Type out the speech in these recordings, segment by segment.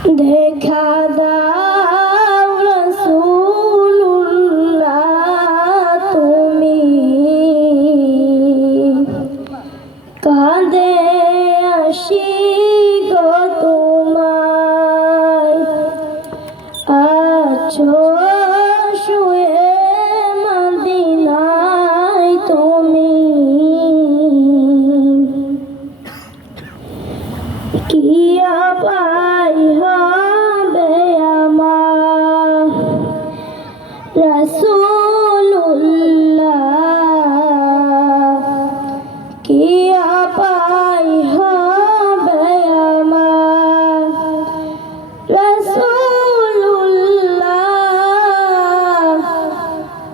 দেখা দাও রাসূলুল্লাহ তুমি কাঁদে আসি গো তোমায় আছো শুয়ে মদিনায় তুমি কি আপাই হবে আমার রাসূলুল্লাহ কি আপাই হবে আমার রাসূলুল্লাহ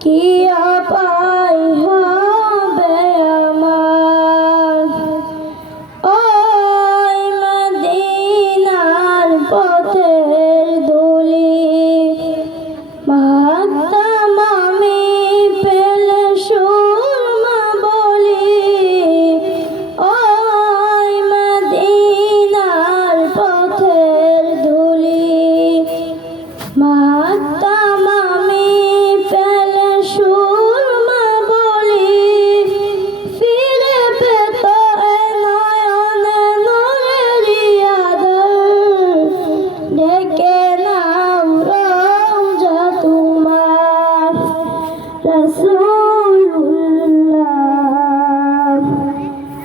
কি আপাই হবে আমার ওই মদিনার পথের ধুলি মাখতাম আমি পেলে সুরমা বলি ওই মদিনার পথের ধুলি মাখতাম আমি পেলে সুরমা বলি ফিরে পেত এ নয়নে নূরেরি আদর ডেকে নাও রওজা তোমার রাসূলুল্লাহ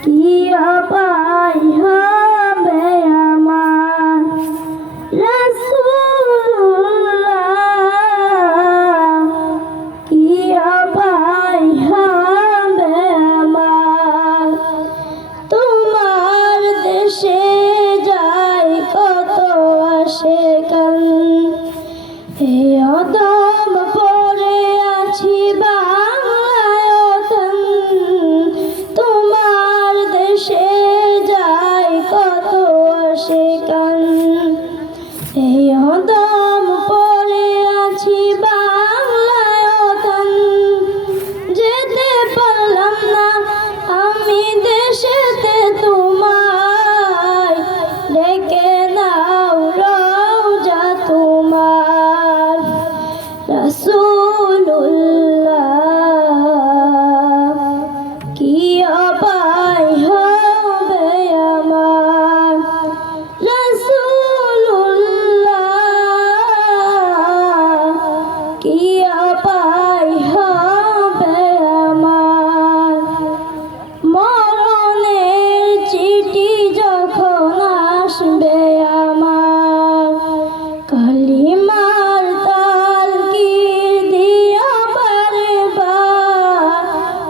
কি আপাই হবে আমার রাসূলুল্লাহ কি আপাই হবে আমার তোমার দেশে যাই কত আশেকান এই অদম পড়ে আছি বাংলায় ওতন তোমার দেশে যাই কত আশেকান এই অদম পড়ে আছি বাংলায় ওতন যেতে পারলাম না আমি দেশেতে তোমায় ডেকে নাও রওজা তোমার রাসূলুল্লাহ কি আপাই হবে আমার রাসূলুল্লাহ কি আপাই হবে আমার মরণের চিঠি যখন আসবে আমার কালিমার তালকির দিয়া বারবার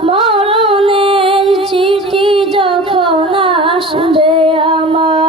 মরণের চিঠি যখন আসবে আমার